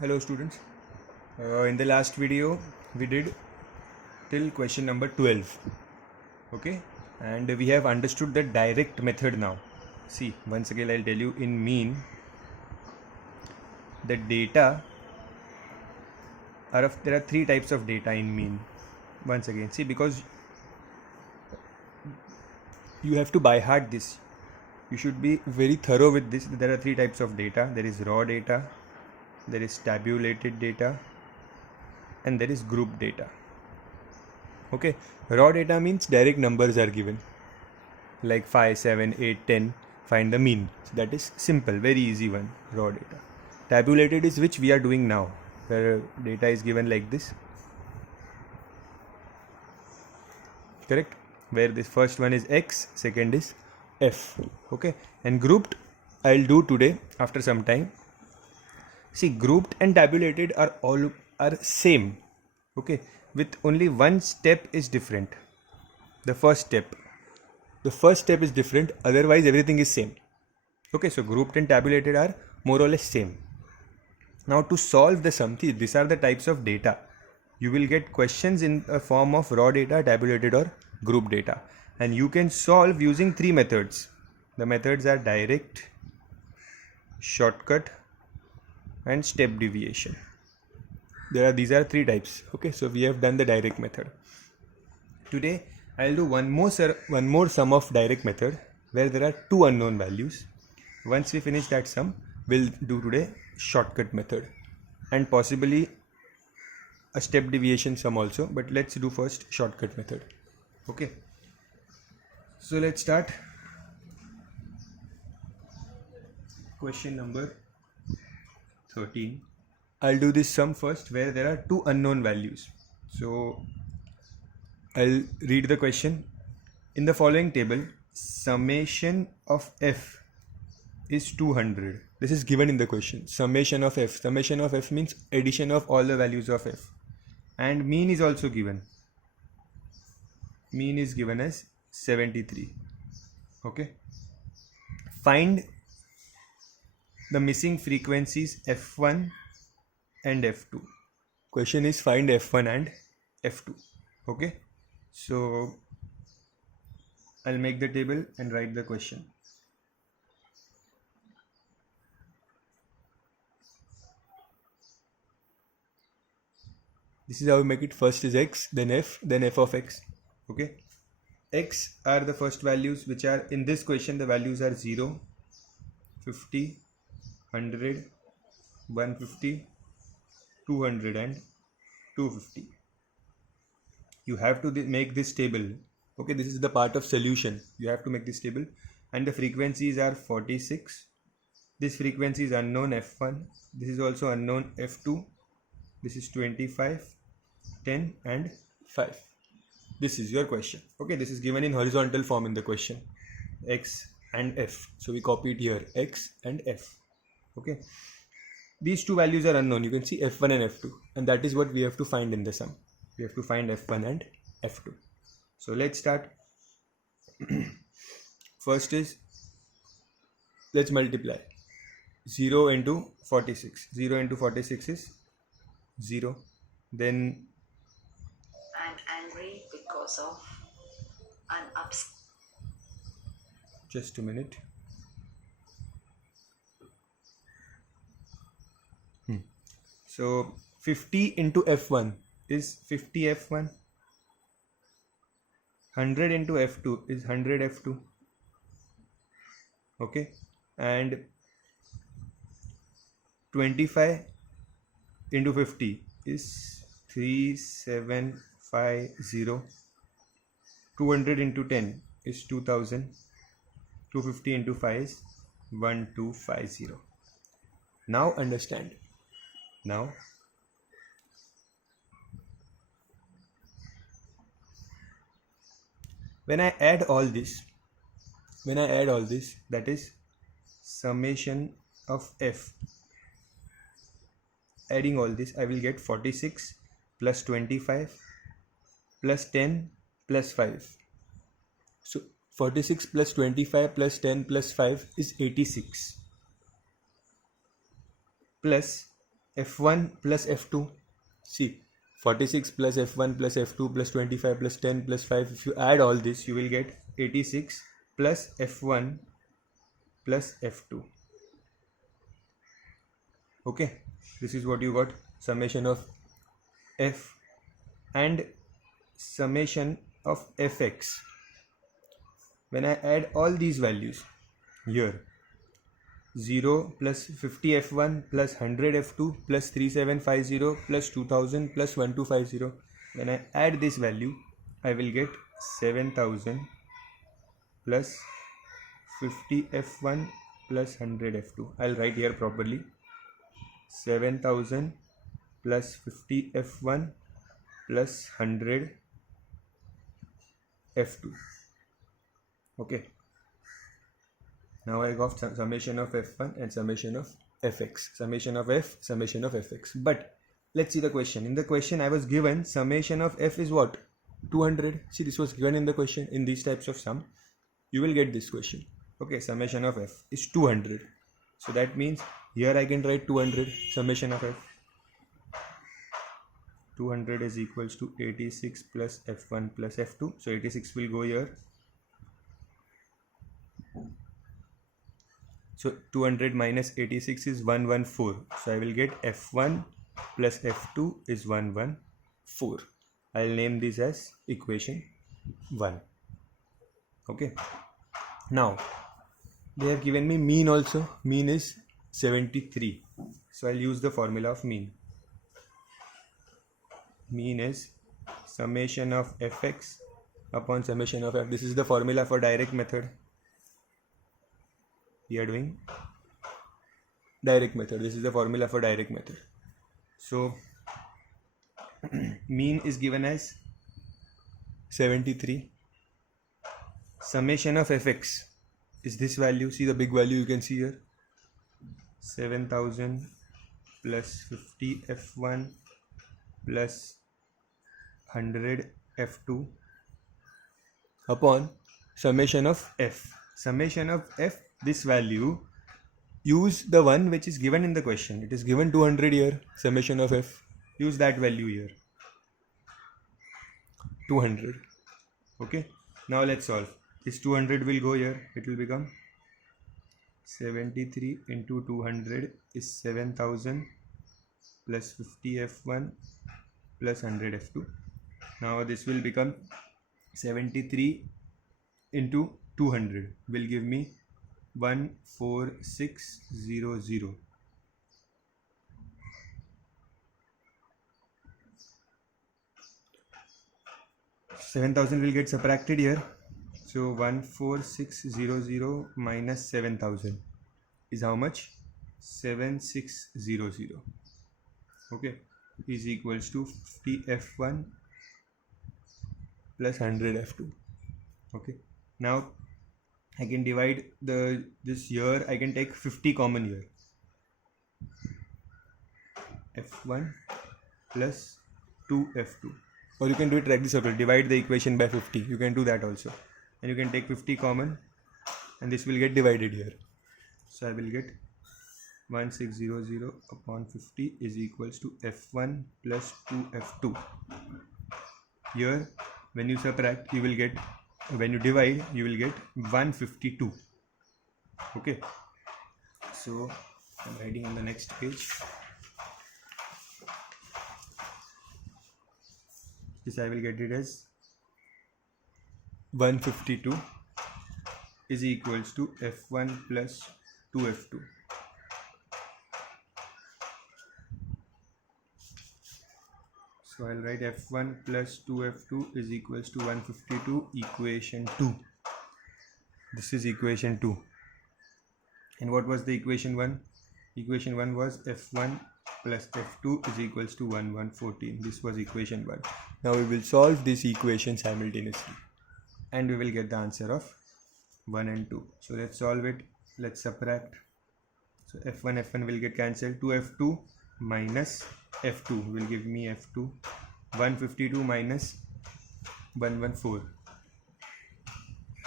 Hello students. In the last video we did till question number 12. Okay, and we have understood the direct method now. See, once again I'll tell you, in mean the data there are three types of data in mean. Once again, see, because you have to by heart this, you should be very thorough with this. There are three types of data. There is raw data, there is tabulated data, and there is group data. Okay, raw data means direct numbers are given like 5, 7, 8, 10. Find the mean. So that is simple, very easy one, raw data. Tabulated is which we are doing now, where data is given like this. Correct? Where this first one is x, second is f. Okay, and grouped I'll do today after some time. See, grouped and tabulated are same. Okay, with only one step is different. The first step is different, otherwise everything is same. Okay, so grouped and tabulated are more or less same. Now to solve the sum, these are the types of data. You will get questions in a form of raw data, tabulated or group data, and you can solve using three methods. The methods are direct, shortcut, and step deviation. These are three types. Okay, so we have done the direct method. Today I'll do one more sum of direct method where there are two unknown values. Once we finish that sum, we'll do today shortcut method and possibly a step deviation sum also, but let's do first shortcut method. Okay, so let's start. Question number 13. I'll do this sum first where there are two unknown values. So I'll read the question. In the following table, summation of f is 200. This is given in the question. Summation of f. Summation of f means addition of all the values of f. And mean is also given. Mean is given as 73. Okay. Find the missing frequencies f1 and f2. Question is find f1 and f2. Okay, so I'll make the table and write the question. This is how we make it. First is x, then f of x. Okay, x are the first values which are in this question. The values are 0, 50, 100, 150, 200 and 250. You have to make this table. Okay, this is the part of solution. You have to make this table, and the frequencies are 46. This frequency is unknown f1. This is also unknown f2. This is 25, 10 and 5. This is your question. Okay, this is given in horizontal form in the question, x and f. So we copy it here, x and f. Okay, these two values are unknown. You can see f1 and f2, and that is what we have to find in the sum. We have to find f1 and f2. So let's start. First is, let's multiply 0 into 46. 0 into 46 is 0. Then I'm angry because of an upset. Just a minute. So 50 into f1 is 50 f1. 100 into f2 is 100 f2. Okay, and 25 into 50 is 3750. 200 into 10 is 2000. 250 into 5 is 1250. Now understand. Now when I add all this, that is summation of f. Adding all this, I will get 46 plus 25 plus 10 plus 5. So 46 plus 25 plus 10 plus 5 is 86. Plus f1 plus f2. See, 46 plus f1 plus f2 plus 25 plus 10 plus 5. If you add all this, you will get 86 plus f1 plus f2. Okay, this is what you got. Summation of f and summation of fx. When I add all these values here, 0 plus 50 f1 plus 100 f2 plus 3750 plus 2000 plus 1250. When I add this value, I will get 7000 plus 50 f1 plus 100 f2. I'll write here properly. 7000 plus 50 f1 plus 100 f2. Okay. Now I got summation of f1 and summation of fx. Summation of f, summation of fx. But let's see the question. In the question I was given summation of f is what? 200. See, this was given in the question. In these types of sum, you will get this question. Okay, summation of f is 200. So that means here I can write 200 summation of f. 200 is equals to 86 plus f1 plus f2. So 86 will go here. So 200 minus 86 is 114. So I will get f1 plus f2 is 114. I'll name this as equation 1. Okay. Now they have given me mean also. Mean is 73. So I'll use the formula of mean. Mean is summation of fx upon summation of f. This is the formula for direct method. We are doing direct method. This is the formula for direct method. So mean is given as 73. Summation of fx is this value. See the big value you can see here. 7000 plus 50 f1 plus 100 f2 upon summation of f. Summation of f, this value, use the one which is given in the question. It is given 200 here, summation of f. Use that value here, 200. Okay, now let's solve. This 200 will go here. It will become 73 into 200 is 7000 plus 50 f1 plus 100 f2. Now this will become 73 into 200 will give me 14600. Seven thousand will get subtracted here. So 14600 minus 7000 is how much? 7600. Okay, is equals to 50 f1 plus 100 f2. Okay, now I can divide this here. I can take 50 common here. f1 plus 2f2, or you can do it like this also. Divide the equation by 50. You can do that also, and you can take 50 common, and this will get divided here. So I will get 1600 upon 50 is equals to f1 plus 2f2. Here when you subtract, you will get, when you divide, you will get 152. Okay, so I'm writing on the next page. This I will get it as 152 is equals to f1 plus 2f2. So I'll write f1 plus 2f2 is equals to 152, equation 2. This is equation 2. And what was the equation 1? Equation 1 was f1 plus f2 is equals to 114. This was equation 1. Now we will solve this equation simultaneously, and we will get the answer of 1 and 2. So let's solve it. Let's subtract. So f1 will get cancelled. 2f2 minus f2 will give me f2. 152 minus 114.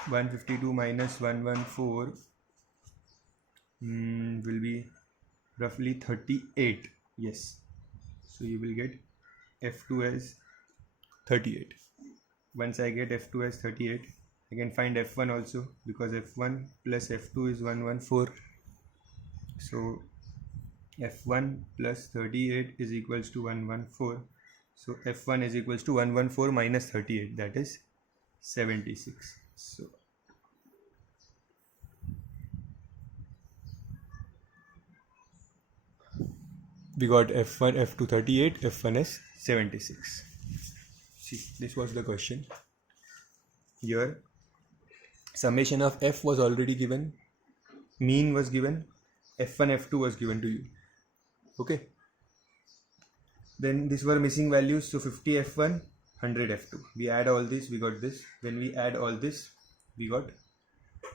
152 minus 114 will be roughly 38. Yes. So you will get F2 as 38. Once I get F2 as 38, I can find F1 also, because F1 plus F2 is 114. So F1 plus 38 is equals to 114. So F1 is equals to 114 minus 38, that is 76. So we got F1, F2 38, F1 is 76. See, this was the question. Here, summation of F was already given, mean was given, F1, F2 was given to you. Okay. Then these were missing values, so 50 F1, 100 F2. We add all this, we got this. When we add all this, we got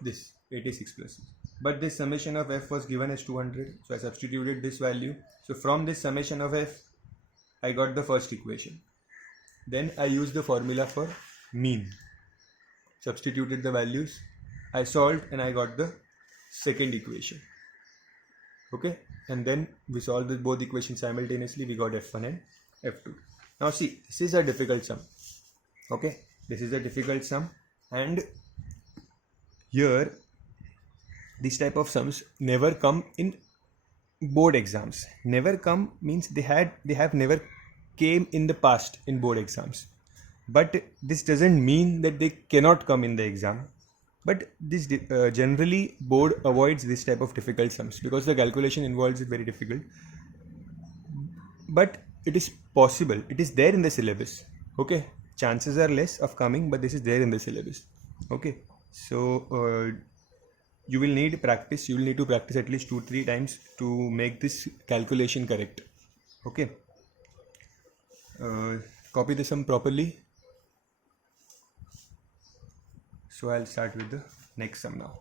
this 86 plus 6. But this summation of F was given as 200, so I substituted this value. So from this summation of F, I got the first equation. Then I used the formula for mean. Substituted the values, I solved, and I got the second equation. Okay, and then we solved both equations simultaneously. We got F1 and F2. Now see, this is a difficult sum. Okay, this is a difficult sum, and here these type of sums never come in board exams. Never come means they have never came in the past in board exams. But this doesn't mean that they cannot come in the exam. But this generally board avoids this type of difficult sums because the calculation involves is very difficult. But it is possible. It is there in the syllabus. Okay, chances are less of coming, but this is there in the syllabus. Okay, so you will need practice. You will need to practice at least 2-3 times to make this calculation correct. Okay, copy the sum properly. So I'll start with the next sum now.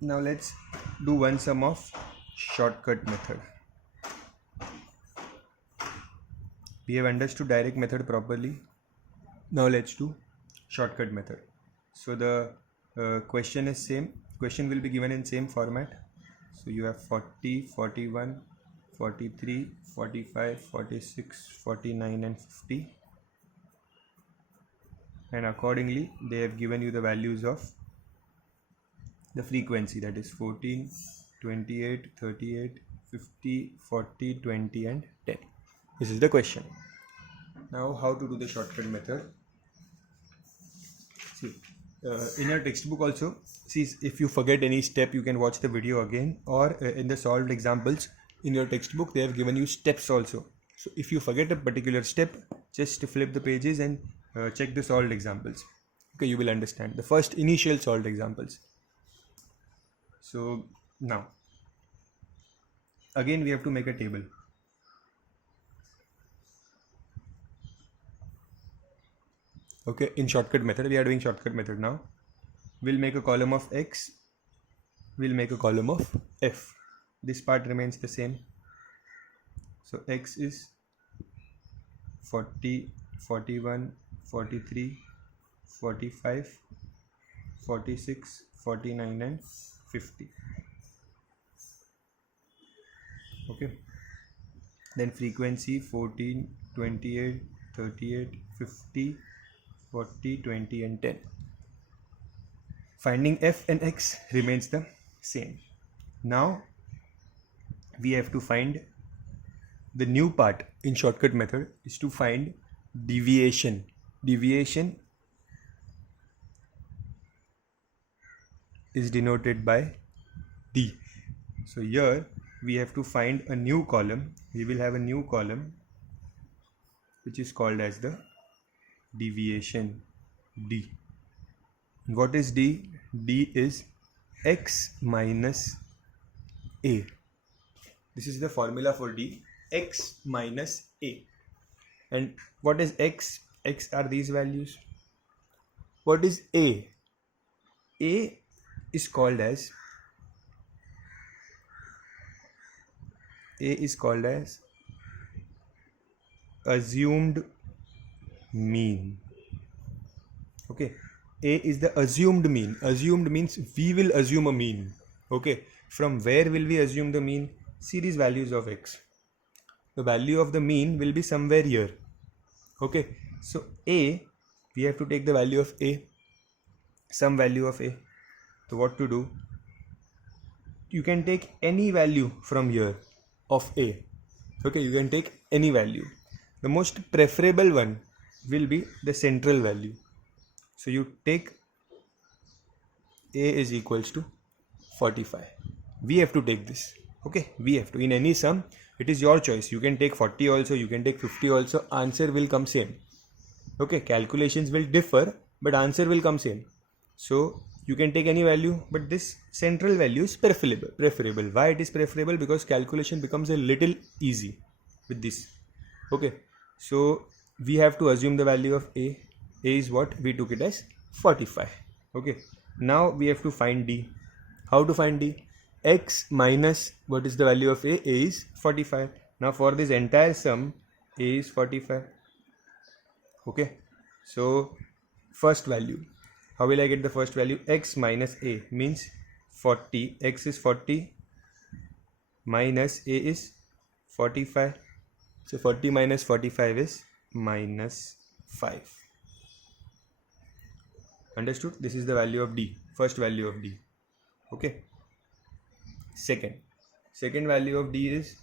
Now let's do one sum of shortcut method. We have understood direct method properly. Now let's do shortcut method. So the question is same. Question will be given in same format. So you have 40, 41, 43, 45, 46, 49 and 50. And accordingly they have given you the values of the frequency, that is 14, 28, 38, 50, 40, 20 and 10. This is the question. Now how to do the shortcut method? See, in your textbook also, see, if you forget any step you can watch the video again, or in the solved examples in your textbook they have given you steps also. So if you forget a particular step, just flip the pages and check the solved examples. Okay, you will understand the first initial solved examples. So now again we have to make a table. Okay, in shortcut method, we are doing shortcut method now. We'll make a column of X, we'll make a column of F. This part remains the same. So X is 40, 41, 43, 45, 46, 49 and 50. Okay, then frequency 14, 28, 38, 50, 40, 20 and 10. Finding F and X remains the same. Now we have to find the new part in shortcut method is to find deviation. Deviation is denoted by D. So here we have to find a new column. We will have a new column which is called as the deviation D. What is D? D is x minus a. This is the formula for D, x minus a. And what is x? X are these values. What is a? A is called as assumed mean. Okay, a is the assumed mean. Assumed means we will assume a mean. Okay, from where will we assume the mean? See these values of x. The value of the mean will be somewhere here. Okay, so a, we have to take the value of a, some value of a. So what to do? You can take any value from here of a. Okay, you can take any value. The most preferable one will be the central value. So you take a is equals to 45. We have to take this. Okay, we have to. In any sum, it is your choice. You can take 40 also, you can take 50 also. Answer will come same. Okay, calculations will differ, but answer will come same. So you can take any value, but this central value is preferable. Why it is preferable? Because calculation becomes a little easy with this. Okay, so we have to assume the value of a. A is what? We took it as 45. Okay, now we have to find D. How to find D? X minus what is the value of a? A is 45. Now for this entire sum, a is 45. Okay, so first value. How will I get the first value? X minus a means 40. X is 40 minus a is 45. So 40 minus 45 is minus 5. Understood? This is the value of D. First value of D. Okay. Second value of D is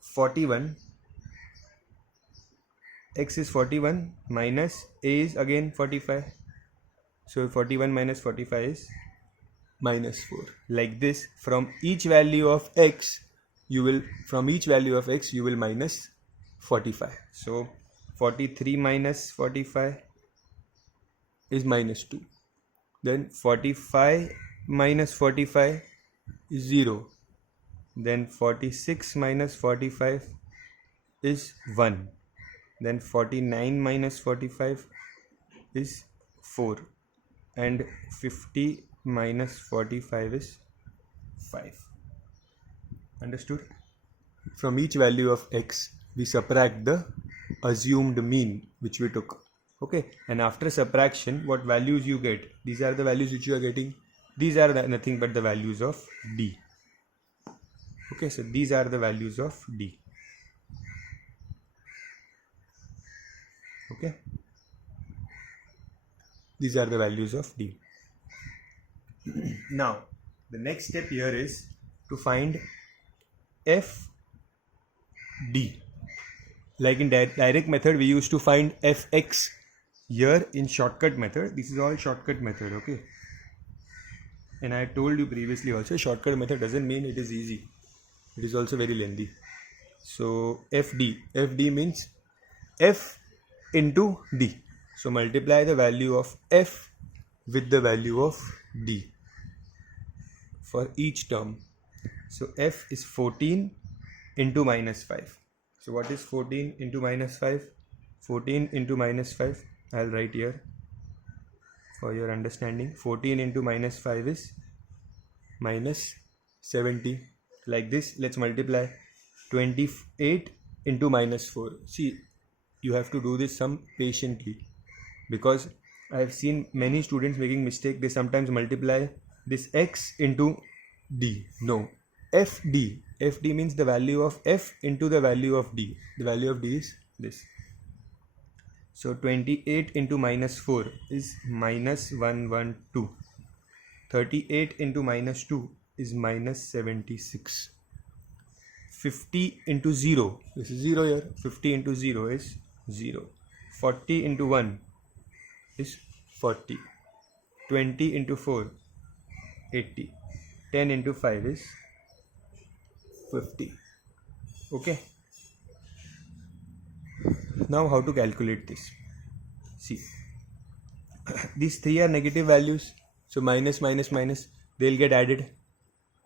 41. X is 41 minus a is again 45. So 41 minus 45 is minus 4. Like this, from each value of x you will minus 45. So 43 minus 45 is minus 2. Then 45 minus 45 is 0. Then 46 minus 45 is 1. Then 49 minus 45 is 4. And 50 minus 45 is 5. Understood? From each value of x, we subtract the assumed mean which we took. Okay, and after subtraction, what values you get? These are the values which you are getting. These are nothing but the values of D. Okay, so these are the values of D. Okay, these are the values of D. Now, the next step here is to find FD. Like in direct method, we used to find Fx. Here in shortcut method, this is all shortcut method. Okay, and I told you previously also, shortcut method doesn't mean it is easy. It is also very lengthy. So FD means F into D. So multiply the value of F with the value of D for each term. So F is 14 into minus 5. So what is 14 into minus 5? 14 into minus 5, I'll write here for your understanding. 14 into minus 5 is minus 70. Like this, let's multiply 28 into minus 4. See, you have to do this sum patiently, because I have seen many students making mistake. They sometimes multiply this x into d. No, FD. FD means the value of f into the value of d. The value of d is this. So 28 into minus 4 is minus 112. 38 into minus 2 is minus 76. 50 into 0, this is 0 here. 50 into 0 is 0. 40 into 1 is 40. 20 into 4, 80. 10 into 5 is 50. Okay. Now how to calculate this? See, these three are negative values, so minus minus minus, they'll get added.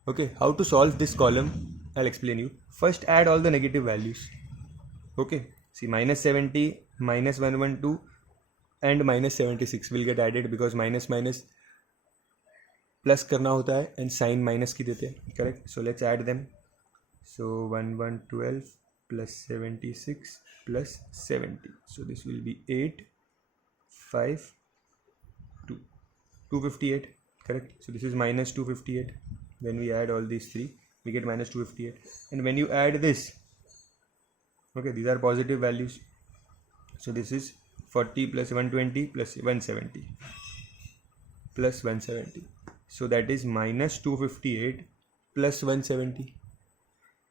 Okay, how to solve this column, I'll explain you. First add all the negative values. Okay, see, minus 70, minus 112 and minus 76 will get added because minus minus plus करना होता है and sign minus की देते हैं, correct? So let's add them. So 1112 plus 76 plus 70, so this will be 8 5 2 258, correct? So this is minus 258. When we add all these three, we get minus 258. And when you add this, okay, these are positive values, so this is 40 plus 120 plus 170 plus 170, so that is minus 258 plus 170,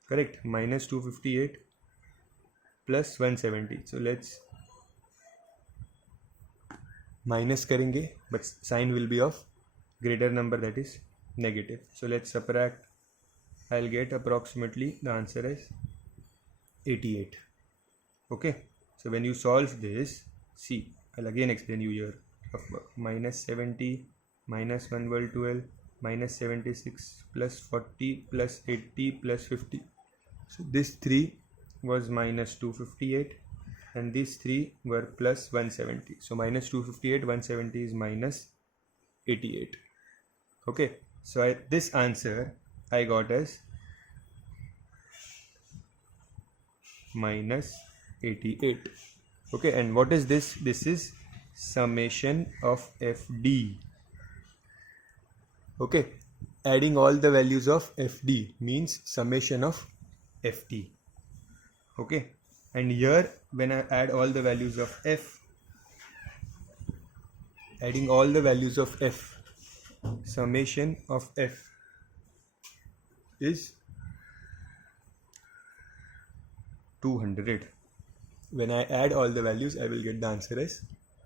correct? Minus 258 plus 170. So let's minus करेंगे, but sign will be of greater number, that is negative. So let's subtract. I'll get approximately, the answer is 88. Okay, so when you solve this, see, I'll again explain you here. Minus 70 minus 112 minus 76 plus 40 plus 80 plus 50. So this 3 was minus 258 and these 3 were plus 170. So minus 258, 170 is minus 88. Okay, so this answer I got as minus 88. Okay, and what is this? This is summation of FD. Okay, adding all the values of FD means summation of FD. Okay, and here when I add all the values of F, adding all the values of F, summation of F is 200. When I add all the values, I will get the answer as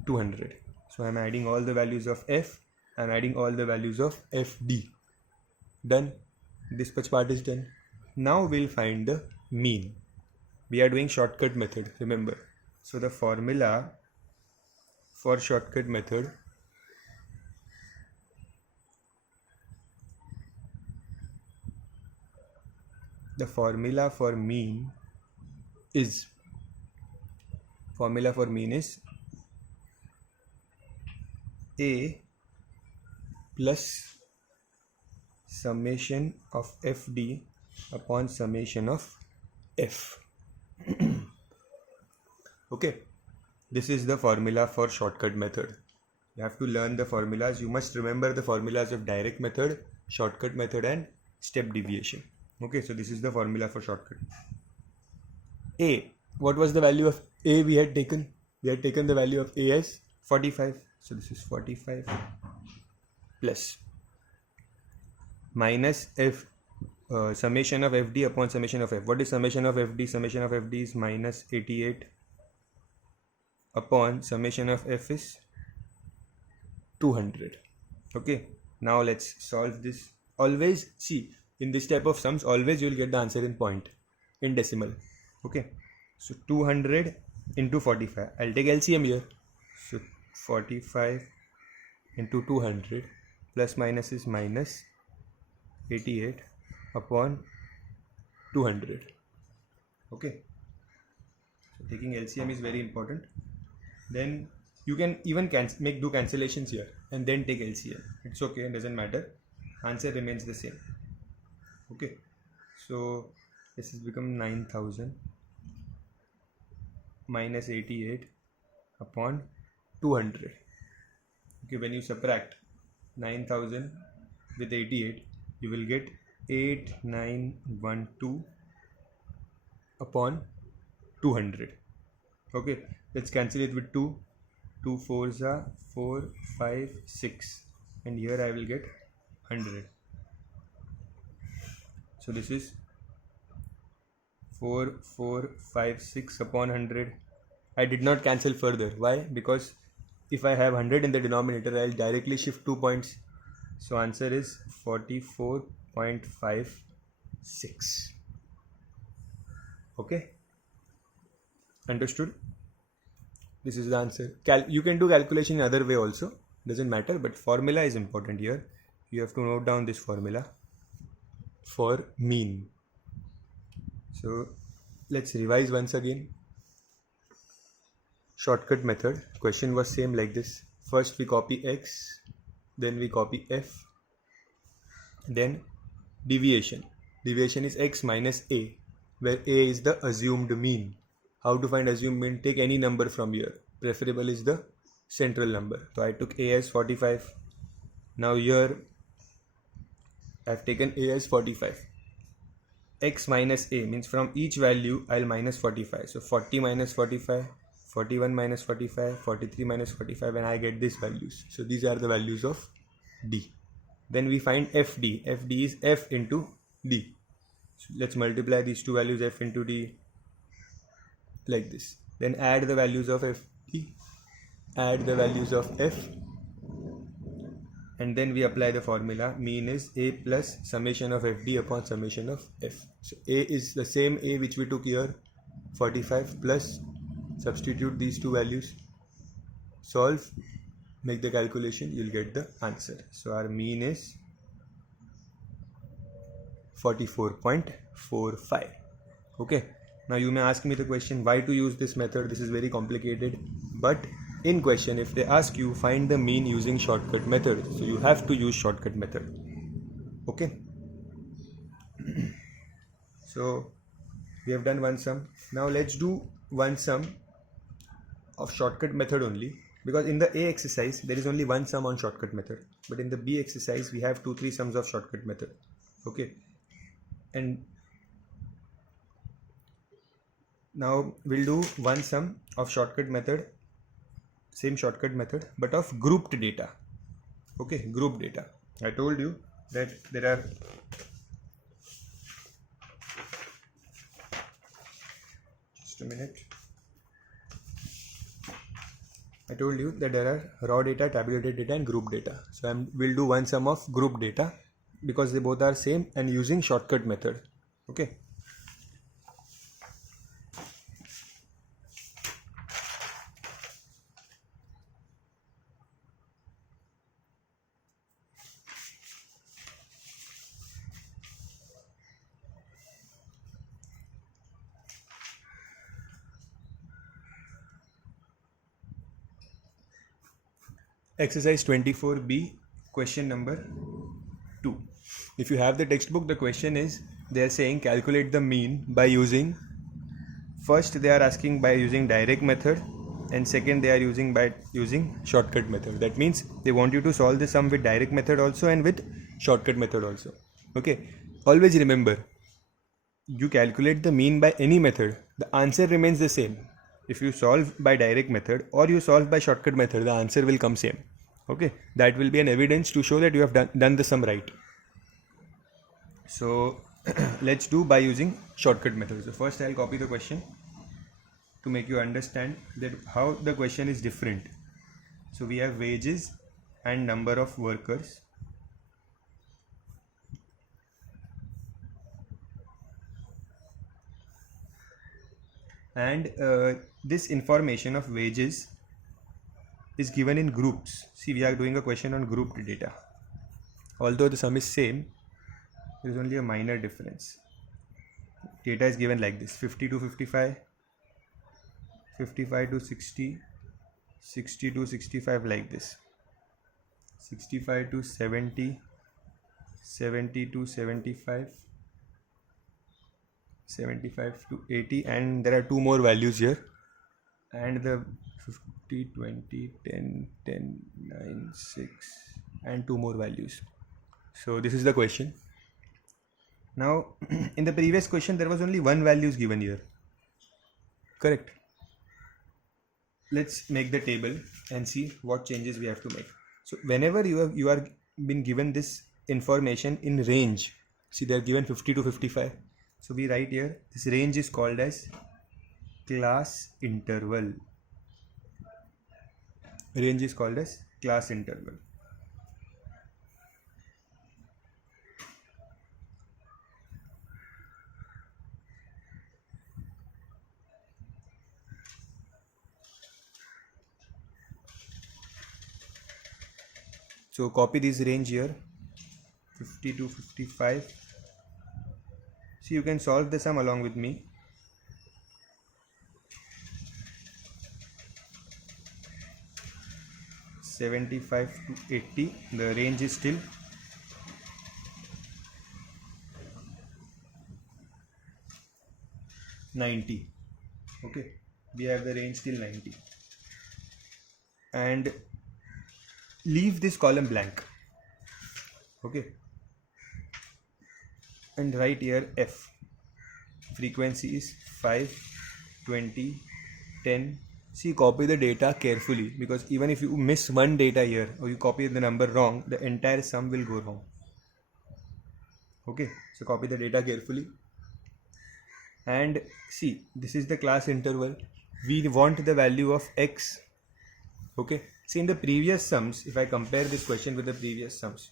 200. So I am adding all the values of F, I am adding all the values of FD. Done. This much part is done. Now we'll find the mean. We are doing shortcut method, remember. So the formula for shortcut method mean is A plus summation of FD upon summation of F. Okay, this is the formula for shortcut method. You have to learn the formulas. You must remember the formulas of direct method, shortcut method and step deviation. Okay, so this is the formula for shortcut. A, what was the value of A we had taken? We had taken the value of A as 45. So this is 45 plus minus F, summation of FD upon summation of F. What is summation of FD? Summation of FD is minus 88 upon summation of F is 200. Okay, now let's solve this. Always see, in this type of sums, always you will get the answer in point, in decimal. Okay, so 200 into 45. I'll take LCM here. So 45 into 200 plus minus is minus 88 upon 200. Okay, so taking LCM is very important. Then you can even do cancellations here and then take LCM. It's okay, it doesn't matter. Answer remains the same. Okay, so this has become 9000 minus 88 upon 200. Okay, when you subtract 9000 with 88, you will get 8912 upon 200. Okay, let's cancel it with 2. 2 4s are 4, 5, 6, and here I will get 100. So this is 4, 4, 5, 6 upon 100. I did not cancel further. Why? Because if I have 100 in the denominator, I will directly shift 2 points. So answer is 44.56. Okay, understood? This is the answer. You can do calculation in other way also, doesn't matter, but formula is important here. You have to note down this formula for mean. So let's revise once again. Shortcut method. Question was same like this. First we copy x, then we copy f, then deviation. Deviation is x minus a, where a is the assumed mean. How to find assumed mean? Take any number from here. Preferable is the central number. So I took a as 45. Now here I have taken a as 45. X minus a means from each value I'll minus 45. So 40 minus 45, 41 minus 45, 43 minus 45, and I get these values. So these are the values of d. Then we find fd. Fd is f into d. So let's multiply these two values, f into d, like this. Then add the values of fd, add the values of f, and then we apply the formula. Mean is a plus summation of fd upon summation of f. So a is the same a which we took here, 45, plus substitute these two values, solve, make the calculation, you'll get the answer. So our mean is 44.45. Okay, now you may ask me the question, why to use this method? This is very complicated, but in question if they ask you find the mean using shortcut method, so you have to use shortcut method. Okay, so we have done one sum. Now let's do one sum of shortcut method only, because in the A exercise there is only one sum on shortcut method, but in the B exercise we have 2-3 sums of shortcut method. Okay, and now we'll do one sum of shortcut method, same shortcut method, but of grouped data. Okay, group data. I told you that there are just a minute. I told you that there are raw data, tabulated data, and group data. So we'll do one sum of group data because they both are same and using shortcut method. Okay. Exercise 24B, question number 2. If you have the textbook, the question is, they are saying calculate the mean by using, first they are asking by using direct method, and second they are using by using shortcut method. That means they want you to solve the sum with direct method also and with shortcut method also. Okay, always remember, you calculate the mean by any method, the answer remains the same. If you solve by direct method or you solve by shortcut method, the answer will come same. Okay, that will be an evidence to show that you have done the sum right. So let's do by using shortcut method. So first I'll copy the question to make you understand that how the question is different. So we have wages and number of workers. And this information of wages is given in groups. See, we are doing a question on grouped data. Although the sum is same, there is only a minor difference. Data is given like this: 50 to 55, 55 to 60, 60 to 65, like this, 65 to 70, 70 to 75, 75 to 80, and there are two more values here, and the 50, 20, 10, 10, 9, 6, and two more values. So this is the question. Now in the previous question there was only one value given here, correct? Let's make the table and see what changes we have to make. So whenever you are been given this information in range, see they are given 50 to 55. So we write here, this range is called as class interval. Range is called as class interval. So copy this range here, 50 to 55. See, you can solve the sum along with me. $75 to $80. The range is still $90. Okay, we have the range till 90, and leave this column blank. Okay, and write here F. Frequency is 5, 20, 10. See, copy the data carefully, because even if you miss one data here or you copy the number wrong, the entire sum will go wrong. Okay, so copy the data carefully. And see, this is the class interval. We want the value of x. Okay, see, in the previous sums, if I compare this question with the previous sums,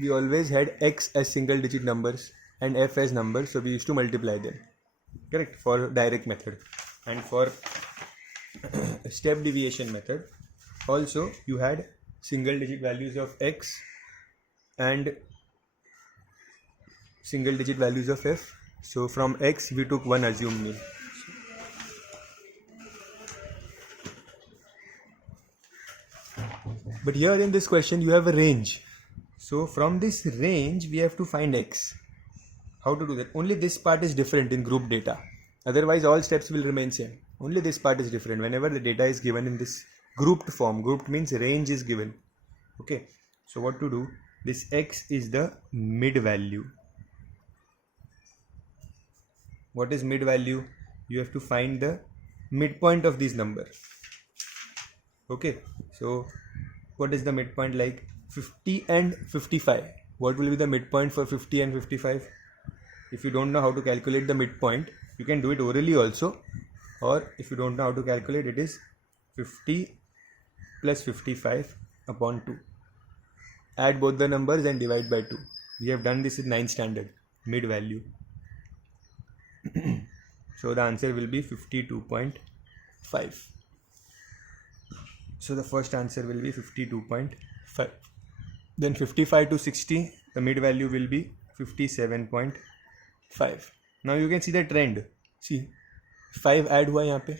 we always had x as single digit numbers and f as numbers, so we used to multiply them, correct, for direct method. And for step deviation method also, you had single digit values of x and single digit values of f. So from x we took one assumed mean. But here in this question you have a range. So from this range we have to find x. How to do that? Only this part is different in group data. Otherwise all steps will remain same. Only this part is different. Whenever the data is given in this grouped form, grouped means range is given. Okay. So what to do? This x is the mid value. What is mid value? You have to find the midpoint of these numbers. Okay, so what is the midpoint? Like 50 and 55. What will be the midpoint for 50 and 55? If you don't know how to calculate the midpoint, you can do it orally also, or if you don't know how to calculate, it is 50 plus 55 upon 2. Add both the numbers and divide by 2. We have done this in 9th standard, mid value. So the answer will be 52.5. So the first answer will be 52.5. Then 55 to 60, the mid value will be 57.5. Now you can see the trend. See, 5 add हुआ यहाँ पे,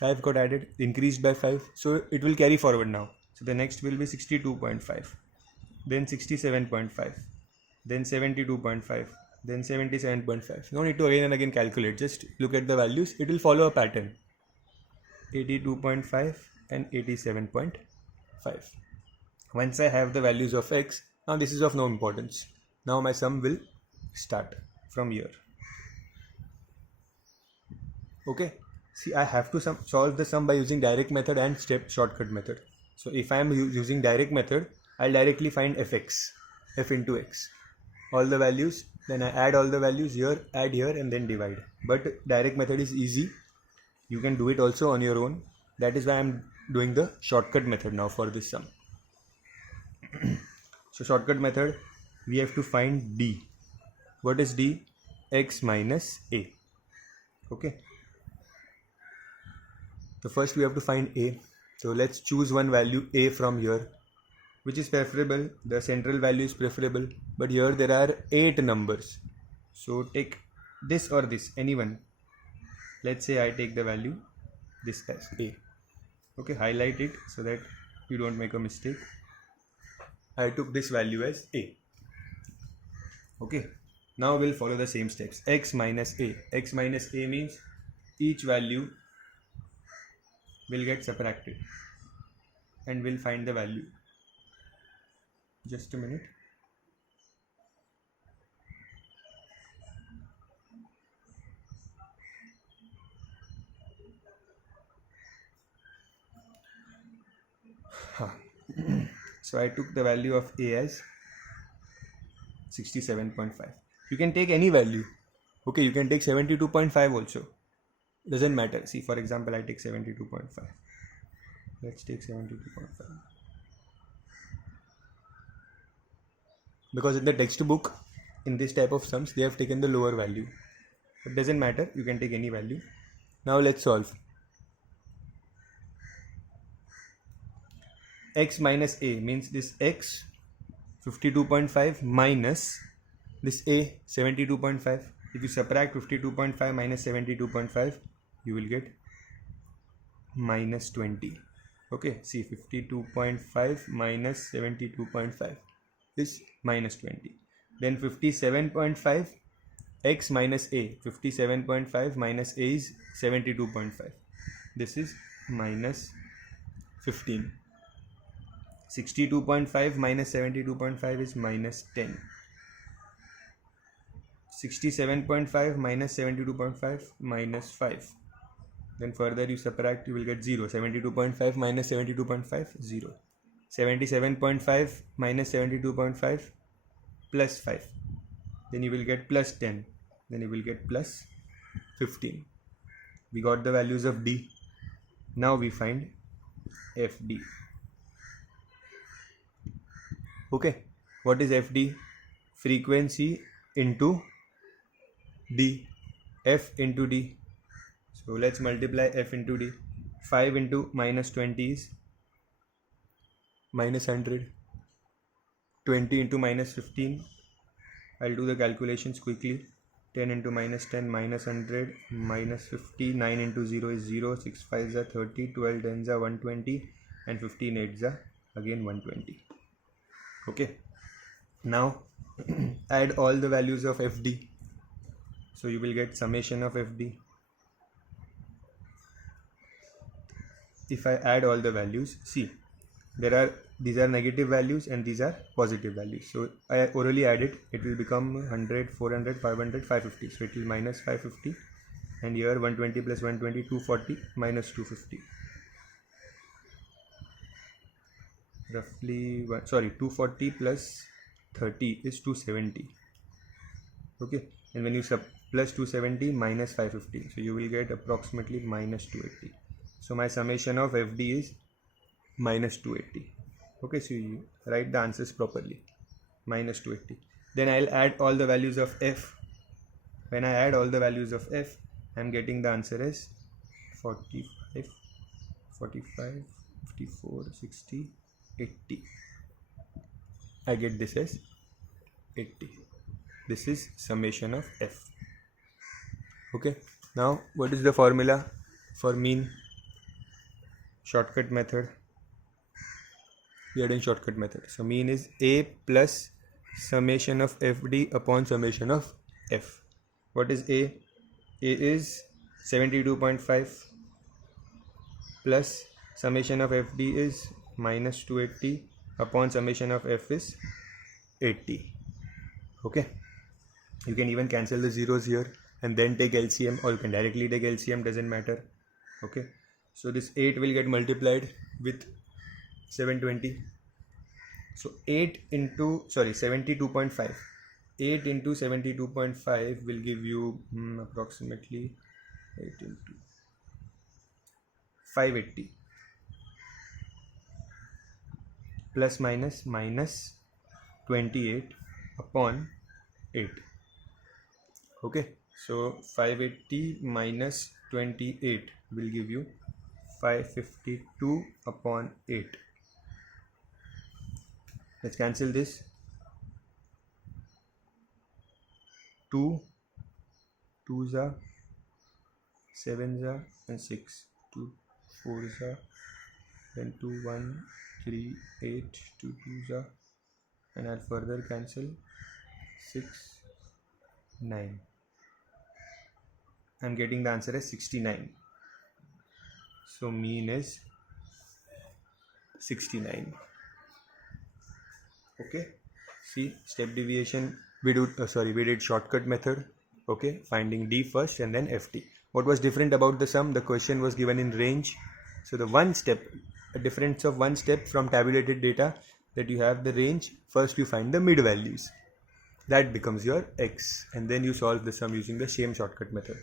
5 got added, increased by 5. So it will carry forward now. So the next will be 62.5, then 67.5, then 72.5. Then 77.5. No need to again and again calculate. Just look at the values. It will follow a pattern. 82.5 and 87.5. Once I have the values of x, now this is of no importance. Now my sum will start from here. Okay. See, I have to solve the sum by using direct method and step shortcut method. So if I am using direct method, I'll directly find fx, f into x. All the values, then I add all the values here, add here, and then divide. But direct method is easy. You can do it also on your own. That is why I am doing the shortcut method now for this sum. So shortcut method, we have to find d. What is d? X minus a. Okay. So first we have to find a. So let's choose one value a from here. Which is preferable? The central value is preferable, but here there are 8 numbers. So take this or this, anyone. Let's say I take the value this as a. Okay, highlight it so that you don't make a mistake. I took this value as a. Okay, now we'll follow the same steps. X minus a. X minus a means each value will get subtracted and we'll find the value. Just a minute. So I took the value of a as 67.5. You can take any value. Okay, you can take 72.5 also. Doesn't matter. See, for example, I take 72.5. Let's take 72.5. Because in the textbook, in this type of sums, they have taken the lower value. It doesn't matter, you can take any value. Now let's solve. x minus a means this x 52.5 minus this a 72.5. If you subtract 52.5 minus 72.5, you will get minus 20. Okay, see, 52.5 minus 72.5 is minus 20. Then 57.5 x minus a, 57.5 minus a is 72.5. This is minus 15. 62.5 minus 72.5 is minus 10. 67.5 minus 72.5 minus 5. Then further you subtract, you will get 0. 72.5 minus 72.5, 0. 77.5 minus 72.5 plus 5. Then you will get plus 10. Then you will get plus 15. We got the values of d. Now we find fd. Okay, what is fd? Frequency into d, f into d. So let's multiply f into d. 5 into minus 20 is minus 100. 20 into minus 15. I'll do the calculations quickly. 10 into minus 10 minus 100 minus 50. 9 into 0 is 0. 6 5s are 30. 12 10s are 120. And 15 8s are again 120. Okay. Now add all the values of fd. So you will get summation of fd. If I add all the values, see, these are negative values and these are positive values. So I orally add it, it will become 100, 400, 500, 550. So it will minus 550, and here 120 plus 120, 240 minus 250. Roughly, 240 plus 30 is 270. Okay, and when you plus 270 minus 550, so you will get approximately minus 280. So my summation of fd is minus 280. Okay, so you write the answers properly. Minus 280. Then I'll add all the values of f. When I add all the values of f, I'm getting the answer as 45, 45, 54, 60, 80. I get this as 80. This is summation of f. Okay, now what is the formula for mean? Shortcut method. We are doing shortcut method. So mean is a plus summation of fd upon summation of f. What is a? A is 72.5 plus summation of fd is minus 280 upon summation of f is 80. Okay, you can even cancel the zeros here and then take LCM, or you can directly take LCM, doesn't matter. Okay, so this 8 will get multiplied with 720. So 8 into 72.5. 8 into 72.5 will give you approximately 8 into 580 plus minus 28 upon 8. Okay, so 580 minus 28 will give you 552 upon 8. Let's cancel this. 2 2s are 7s are and 6. 2 4s are, then 2 1 3 8, 2 2s are, and I'll further cancel 6 9. I'm getting the answer as 69. So mean is 69. Okay, see, step deviation, we did shortcut method. Okay, finding d first and then ft. What was different about the sum? The question was given in range. So the a difference of one step from tabulated data, that you have the range. First you find the mid values, that becomes your x, and then you solve the sum using the same shortcut method.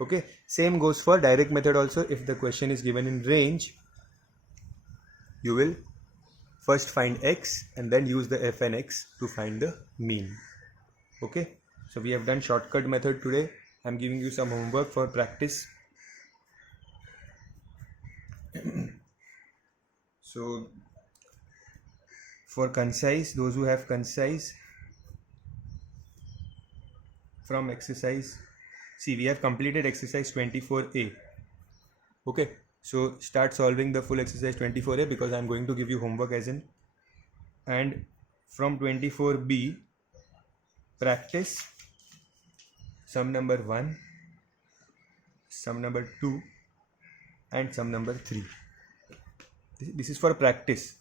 Okay, same goes for direct method also. If the question is given in range, you will first find x and then use the f and x to find the mean. Okay, so we have done shortcut method today. I'm giving you some homework for practice. So For concise, those who have concise from exercise, see, we have completed exercise 24a. Okay, so start solving the full exercise 24a because I'm going to give you homework as in. And from 24b, practice sum number 1, sum number 2 and sum number 3. This is for practice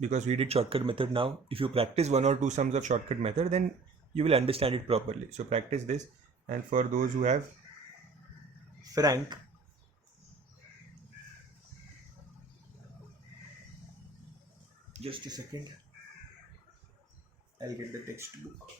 because we did shortcut method. Now if you practice 1 or 2 sums of shortcut method, then you will understand it properly. So practice this. And for those who have frank, just a second, I'll get the textbook.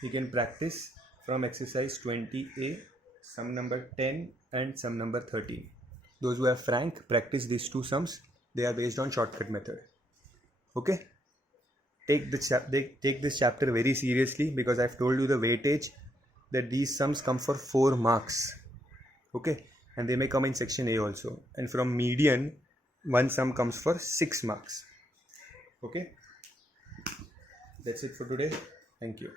You can practice from exercise 20a, sum number 10 and sum number 13. Those who have frank, practice these 2 sums. They are based on shortcut method. Okay? Take this chapter very seriously because I've told you the weightage that these sums come for 4 marks. Okay? And they may come in section A also. And from median, one sum comes for 6 marks. Okay? That's it for today. Thank you.